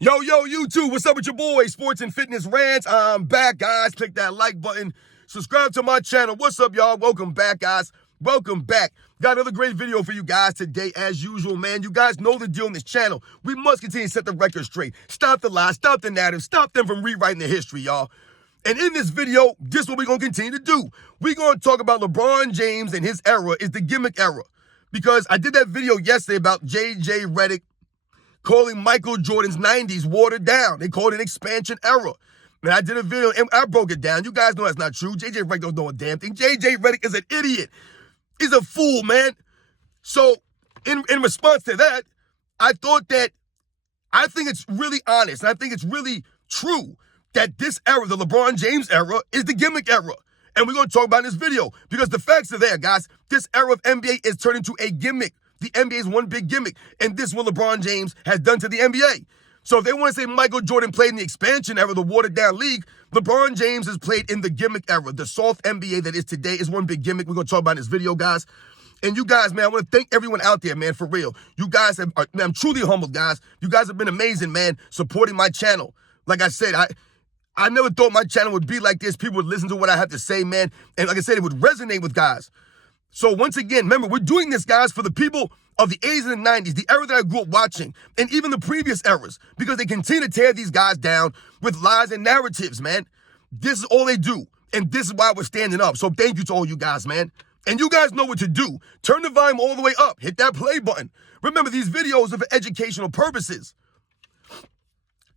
Yo, YouTube, what's up with your boy? Sports and Fitness Rants. I'm back, guys. Click that like button. Subscribe to my channel. What's up, y'all? Welcome back, guys. Welcome back. Got another great video for you guys today, as usual, man. You guys know the deal on this channel. We must continue to set the record straight. Stop the lies, stop the narrative, stop them from rewriting the history, y'all. And in this video, this is what we're going to continue to do. We're going to talk about LeBron James and his era is the gimmick era. Because I did that video yesterday about J.J. Redick calling Michael Jordan's 90s watered down. They called it an expansion era. And I did a video and I broke it down. You guys know that's not true. J.J. Redick don't know a damn thing. J.J. Redick is an idiot. He's a fool, man. So in response to that, I think it's really honest. And I think it's really true that this era, the LeBron James era, is the gimmick era. And we're going to talk about in this video because the facts are there, guys. This era of NBA is turning into a gimmick. The NBA is one big gimmick, and this is what LeBron James has done to the NBA. So if they want to say Michael Jordan played in the expansion era, the watered-down league, LeBron James has played in the gimmick era. The soft NBA that is today is one big gimmick. We're going to talk about in this video, guys. And you guys, man, I want to thank everyone out there, man, for real. You guys I'm truly humbled, guys. You guys have been amazing, man, supporting my channel. Like I said, I never thought my channel would be like this. People would listen to what I have to say, man. And like I said, it would resonate with guys. So once again, remember, we're doing this, guys, for the people of the 80s and the 90s, the era that I grew up watching, and even the previous eras, because they continue to tear these guys down with lies and narratives, man. This is all they do, and this is why we're standing up. So thank you to all you guys, man. And you guys know what to do. Turn the volume all the way up. Hit that play button. Remember, these videos are for educational purposes.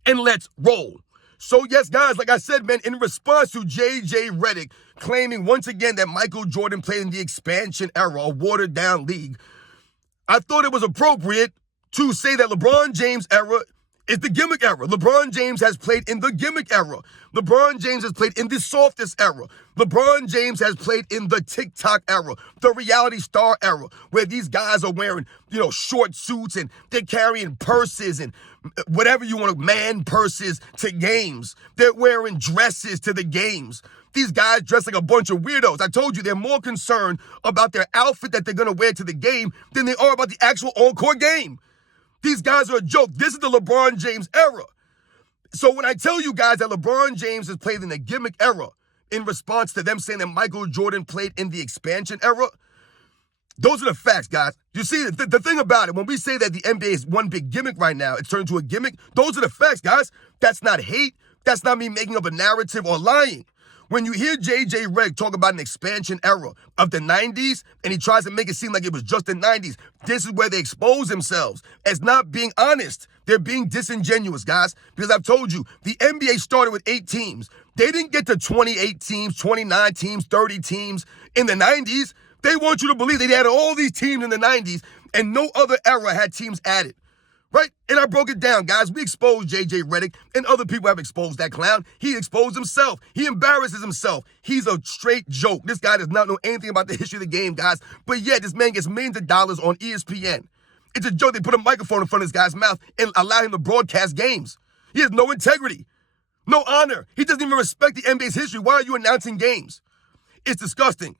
And let's roll. So yes, guys, like I said, man, in response to J.J. Redick claiming once again that Michael Jordan played in the expansion era, a watered-down league, I thought it was appropriate to say that LeBron James' era is the gimmick era. LeBron James has played in the gimmick era. LeBron James has played in the softest era. LeBron James has played in the TikTok era, the reality star era, where these guys are wearing, short suits and they're carrying purses and whatever you want, man purses to games. They're wearing dresses to the games. These guys dress like a bunch of weirdos. I told you they're more concerned about their outfit that they're going to wear to the game than they are about the actual on-court game. These guys are a joke. This is the LeBron James era. So when I tell you guys that LeBron James has played in the gimmick era in response to them saying that Michael Jordan played in the expansion era, those are the facts, guys. You see, the thing about it, when we say that the NBA is one big gimmick right now, it's turned into a gimmick, those are the facts, guys. That's not hate. That's not me making up a narrative or lying. When you hear J.J. Redick talk about an expansion era of the 90s, and he tries to make it seem like it was just the 90s, this is where they expose themselves as not being honest. They're being disingenuous, guys, because I've told you, the NBA started with 8 teams. They didn't get to 28 teams, 29 teams, 30 teams in the 90s. They want you to believe they had all these teams in the 90s, and no other era had teams added. Right? And I broke it down, guys. We exposed J.J. Redick, and other people have exposed that clown. He exposed himself. He embarrasses himself. He's a straight joke. This guy does not know anything about the history of the game, guys. But yet, this man gets millions of dollars on ESPN. It's a joke. They put a microphone in front of this guy's mouth and allow him to broadcast games. He has no integrity, no honor. He doesn't even respect the NBA's history. Why are you announcing games? It's disgusting.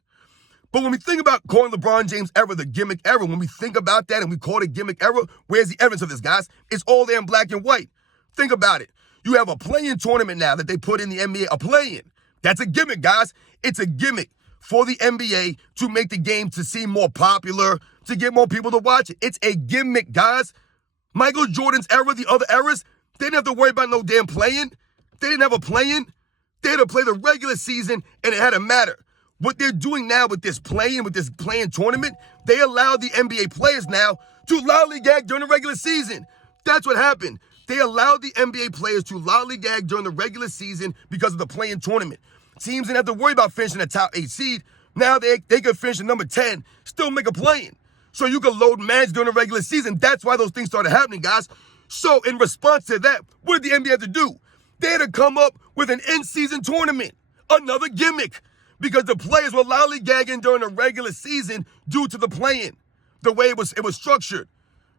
But when we think about calling LeBron James' era the gimmick era, when we think about that and we call it gimmick era, where's the evidence of this, guys? It's all there in black and white. Think about it. You have a play-in tournament now that they put in the NBA, a play-in. That's a gimmick, guys. It's a gimmick for the NBA to make the game to seem more popular, to get more people to watch it. It's a gimmick, guys. Michael Jordan's era, the other eras, they didn't have to worry about no damn play-in. They didn't have a play-in. They had to play the regular season, and it had to matter. What they're doing now with this play-in tournament, they allow the NBA players now to lollygag during the regular season. That's what happened. They allowed the NBA players to lollygag during the regular season because of the play-in tournament. Teams didn't have to worry about finishing the top 8 seed. Now they could finish at number 10, still make a play-in. So you could load manage during the regular season. That's why those things started happening, guys. So in response to that, what did the NBA have to do? They had to come up with an in-season tournament, another gimmick. Because the players were lollygagging during the regular season due to the play-in, the way it was structured,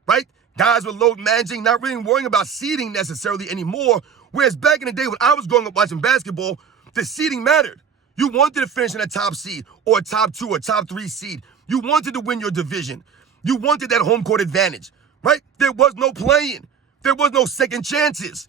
right? Guys were load managing, not really worrying about seeding necessarily anymore. Whereas back in the day when I was growing up watching basketball, the seeding mattered. You wanted to finish in a top seed or a top 2 or top 3 seed. You wanted to win your division. You wanted that home court advantage, right? There was no play-in. There was no second chances.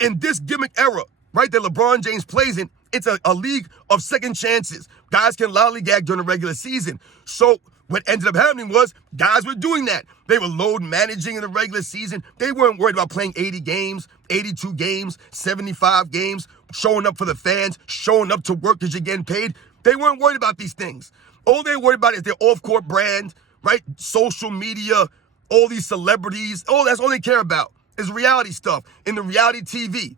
In this gimmick era, right, that LeBron James plays in, it's a league of second chances. Guys can lollygag during the regular season. So what ended up happening was guys were doing that. They were load managing in the regular season. They weren't worried about playing 80 games, 82 games, 75 games, showing up for the fans, showing up to work because you're getting paid. They weren't worried about these things. All they worried about is their off-court brand, right? Social media, all these celebrities. Oh, that's all they care about is reality stuff in the reality TV.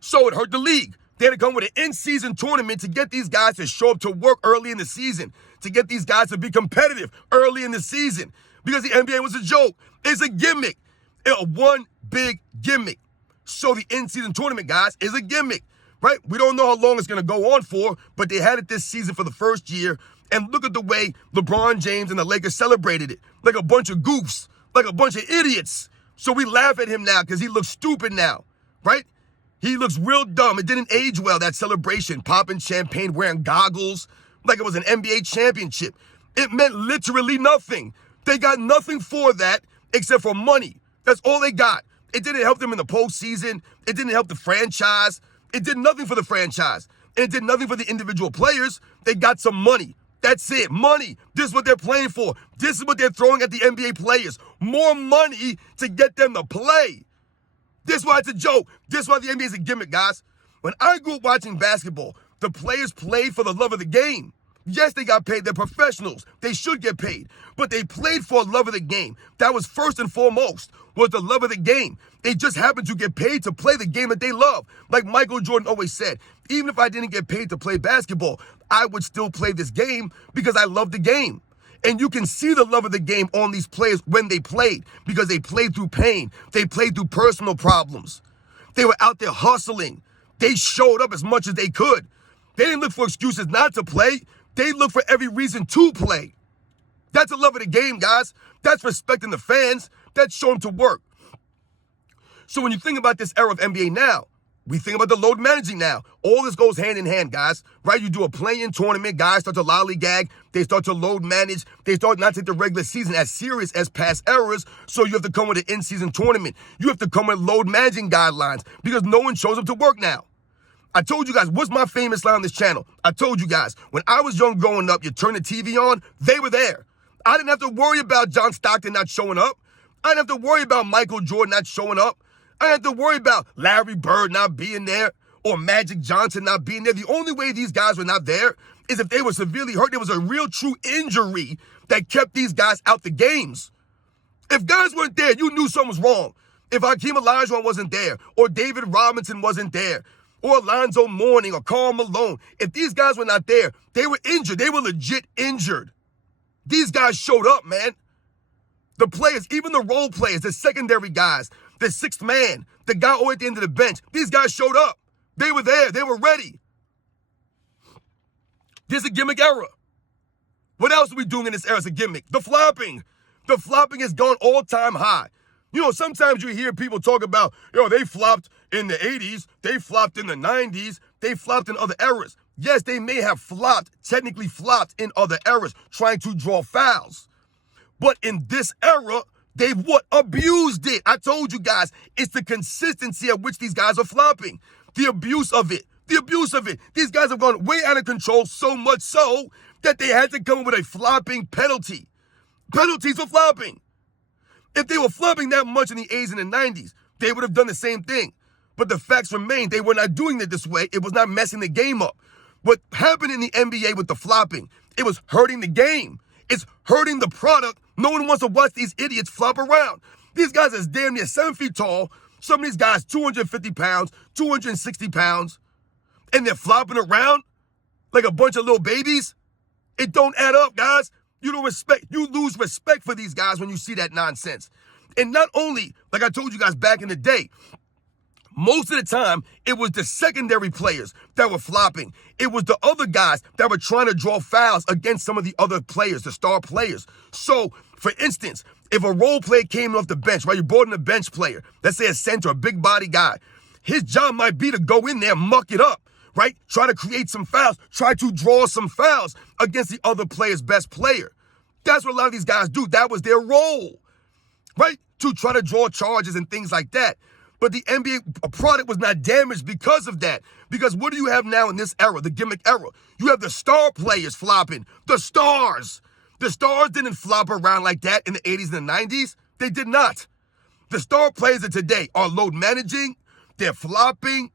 So it hurt the league. They had to come with an in-season tournament to get these guys to show up to work early in the season, to get these guys to be competitive early in the season, because the NBA was a joke. It's a gimmick. One big gimmick. So the in-season tournament, guys, is a gimmick, right? We don't know how long it's going to go on for, but they had it this season for the first year. And look at the way LeBron James and the Lakers celebrated it. Like a bunch of goofs, like a bunch of idiots. So we laugh at him now because he looks stupid now, right? He looks real dumb. It didn't age well, that celebration. Popping champagne, wearing goggles, like it was an NBA championship. It meant literally nothing. They got nothing for that except for money. That's all they got. It didn't help them in the postseason. It didn't help the franchise. It did nothing for the franchise. And it did nothing for the individual players. They got some money. That's it. Money. This is what they're playing for. This is what they're throwing at the NBA players. More money to get them to play. This is why it's a joke. This is why the NBA is a gimmick, guys. When I grew up watching basketball, the players played for the love of the game. Yes, they got paid. They're professionals. They should get paid. But they played for love of the game. That was first and foremost, was the love of the game. They just happened to get paid to play the game that they love. Like Michael Jordan always said, even if I didn't get paid to play basketball, I would still play this game because I love the game. And you can see the love of the game on these players when they played, because they played through pain. They played through personal problems. They were out there hustling. They showed up as much as they could. They didn't look for excuses not to play. They looked for every reason to play. That's the love of the game, guys. That's respecting the fans. That's showing to work. So when you think about this era of NBA now, we think about the load managing now. All this goes hand in hand, guys, right? You do a play-in tournament, guys start to lollygag, they start to load manage, they start not to take the regular season as serious as past eras, so you have to come with an in-season tournament. You have to come with load managing guidelines because no one shows up to work now. I told you guys, what's my famous line on this channel? I told you guys, when I was young growing up, you turn the TV on, they were there. I didn't have to worry about John Stockton not showing up. I didn't have to worry about Michael Jordan not showing up. I didn't have to worry about Larry Bird not being there or Magic Johnson not being there. The only way these guys were not there is if they were severely hurt. There was a real true injury that kept these guys out the games. If guys weren't there, you knew something was wrong. If Hakeem Olajuwon wasn't there, or David Robinson wasn't there, or Alonzo Mourning, or Karl Malone, if these guys were not there, they were injured. They were legit injured. These guys showed up, man. The players, even the role players, the secondary guys, the sixth man, the guy always at the end of the bench, these guys showed up. They were there. They were ready. This is a gimmick era. What else are we doing in this era as a gimmick? The flopping. The flopping has gone all-time high. You know, sometimes you hear people talk about, they flopped in the 80s, they flopped in the 90s, they flopped in other eras. Yes, they may have flopped, technically flopped in other eras, trying to draw fouls. But in this era, they've abused it. I told you guys, it's the consistency at which these guys are flopping. The abuse of it. The abuse of it. These guys have gone way out of control, so much so that they had to come up with a flopping penalty. Penalties for flopping. If they were flopping that much in the 80s and the 90s, they would have done the same thing. But the facts remain, they were not doing it this way. It was not messing the game up. What happened in the NBA with the flopping, it was hurting the game. It's hurting the product. No one wants to watch these idiots flop around. These guys are damn near 7 feet tall. Some of these guys, 250 pounds, 260 pounds. And they're flopping around like a bunch of little babies. It don't add up, guys. You lose respect for these guys when you see that nonsense. And not only, like I told you guys back in the day, most of the time, it was the secondary players that were flopping. It was the other guys that were trying to draw fouls against some of the other players, the star players. So, for instance, if a role player came off the bench, right, you brought in a bench player, let's say a center, a big body guy, his job might be to go in there, muck it up, right? Try to create some fouls, try to draw some fouls against the other player's best player. That's what a lot of these guys do. That was their role, right? to try to draw charges and things like that. But the NBA product was not damaged because of that. Because what do you have now in this era, the gimmick era? You have the star players flopping. The stars. The stars didn't flop around like that in the 80s and the 90s. They did not. The star players of today are load managing. They're flopping,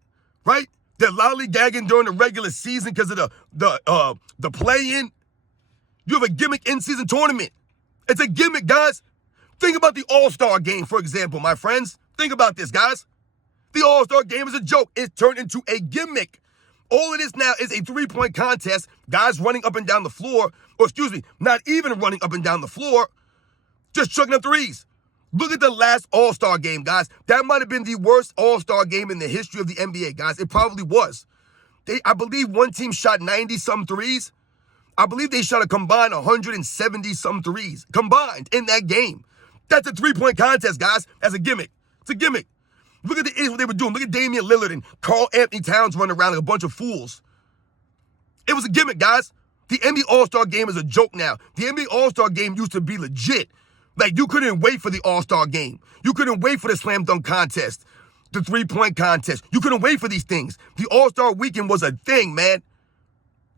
right? They're lollygagging during the regular season because of the play-in. You have a gimmick in-season tournament. It's a gimmick, guys. Think about the All-Star game, for example, my friends. Think about this, guys. The All-Star game is a joke. It's turned into a gimmick. All it is now is a three-point contest. Guys running up and down the floor, or excuse me, not even running up and down the floor, just chucking up threes. Look at the last All-Star game, guys. That might have been the worst All-Star game in the history of the NBA, guys. It probably was. I believe one team shot 90-some threes. I believe they shot a combined 170-some threes combined in that game. That's a three-point contest, guys, as a gimmick. It's a gimmick. Look at what they were doing. Look at Damian Lillard and Karl Anthony Towns running around like a bunch of fools. It was a gimmick, guys. The NBA All-Star game is a joke now. The NBA All-Star game used to be legit. Like, you couldn't wait for the All-Star game. You couldn't wait for the slam dunk contest, the three-point contest. You couldn't wait for these things. The All-Star weekend was a thing, man.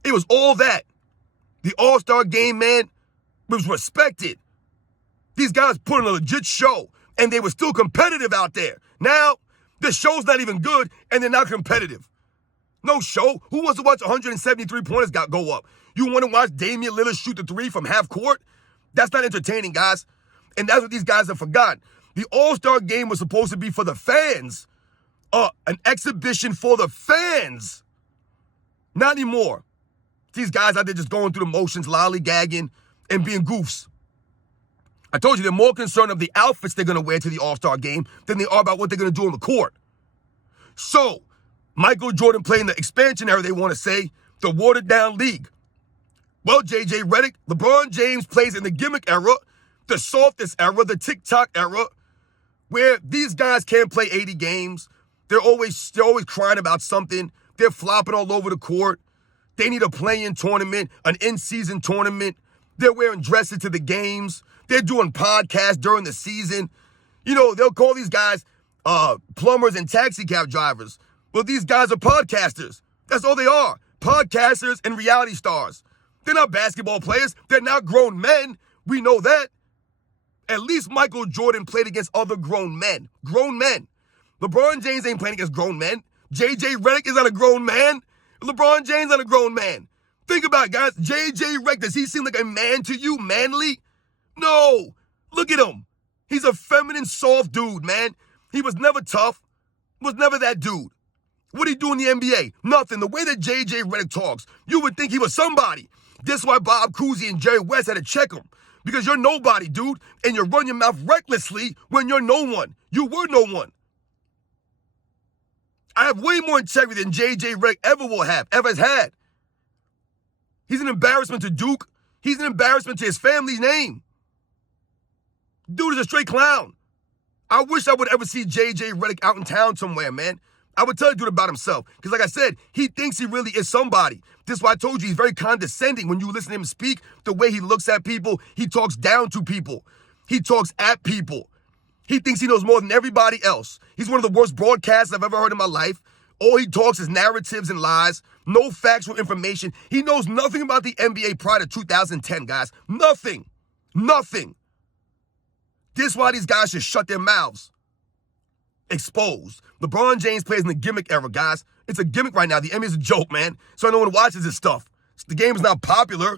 It was all that. The All-Star game, man, was respected. These guys put on a legit show, and they were still competitive out there. Now, the show's not even good, and they're not competitive. No show. Who wants to watch 173 pointers go up? You want to watch Damian Lillard shoot the three from half court? That's not entertaining, guys. And that's what these guys have forgotten. The All-Star game was supposed to be for the fans. An exhibition for the fans. Not anymore. These guys out there just going through the motions, lollygagging, and being goofs. I told you they're more concerned of the outfits they're going to wear to the All-Star game than they are about what they're going to do on the court. So, Michael Jordan playing the expansion era, they want to say, the watered-down league. Well, J.J. Redick, LeBron James plays in the gimmick era, the softest era, the TikTok era, where these guys can't play 80 games. They're always crying about something. They're flopping all over the court. They need a play-in tournament, an in-season tournament. They're wearing dresses to the games. They're doing podcasts during the season. You know, they'll call these guys plumbers and taxi cab drivers. Well, these guys are podcasters. That's all they are. Podcasters and reality stars. They're not basketball players. They're not grown men. We know that. At least Michael Jordan played against other grown men. Grown men. LeBron James ain't playing against grown men. J.J. Redick is not a grown man. LeBron James not a grown man. Think about it, guys. J.J. Redick, does he seem like a man to you? Manly? No. Look at him. He's a feminine, soft dude, man. He was never tough. Was never that dude. What did he do in the NBA? Nothing. The way that J.J. Redick talks, you would think he was somebody. That's why Bob Cousy and Jerry West had to check him. Because you're nobody, dude, and you run your mouth recklessly when you're no one. You were no one. I have way more integrity than J.J. Redick ever has had. He's an embarrassment to Duke. He's an embarrassment to his family's name. Dude is a straight clown. I wish I would ever see J.J. Redick out in town somewhere, man. I would tell the dude about himself. Because like I said, he thinks he really is somebody. This is why I told you he's very condescending when you listen to him speak. The way he looks at people, he talks down to people. He talks at people. He thinks he knows more than everybody else. He's one of the worst broadcasters I've ever heard in my life. All he talks is narratives and lies. No factual information. He knows nothing about the NBA prior to 2010, guys. Nothing. Nothing. This is why these guys should shut their mouths. Exposed. LeBron James plays in the gimmick era, guys. It's a gimmick right now. The NBA is a joke, man. So no one watches this stuff. The game is not popular.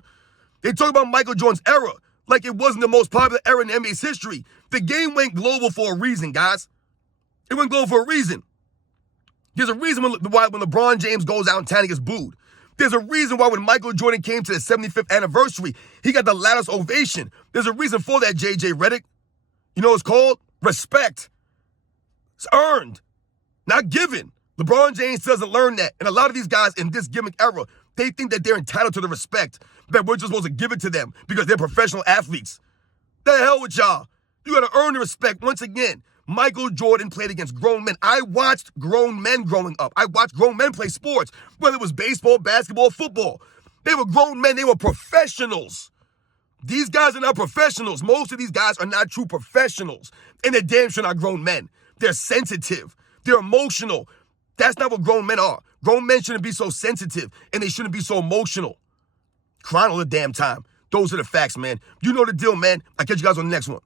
They talk about Michael Jordan's era like it wasn't the most popular era in the NBA's history. The game went global for a reason, guys. It went global for a reason. There's a reason why when LeBron James goes out in town, he gets booed. There's a reason why when Michael Jordan came to the 75th anniversary, he got the loudest ovation. There's a reason for that, J.J. Redick. You know what it's called? Respect. It's earned, not given. LeBron James doesn't learn that. And a lot of these guys in this gimmick era, they think that they're entitled to the respect, that we're just supposed to give it to them because they're professional athletes. The hell with y'all. You got to earn the respect. Once again, Michael Jordan played against grown men. I watched grown men growing up. I watched grown men play sports, whether it was baseball, basketball, football. They were grown men. They were professionals. These guys are not professionals. Most of these guys are not true professionals. And they're damn sure not grown men. They're sensitive. They're emotional. That's not what grown men are. Grown men shouldn't be so sensitive, and they shouldn't be so emotional. Crying all the damn time. Those are the facts, man. You know the deal, man. I'll catch you guys on the next one.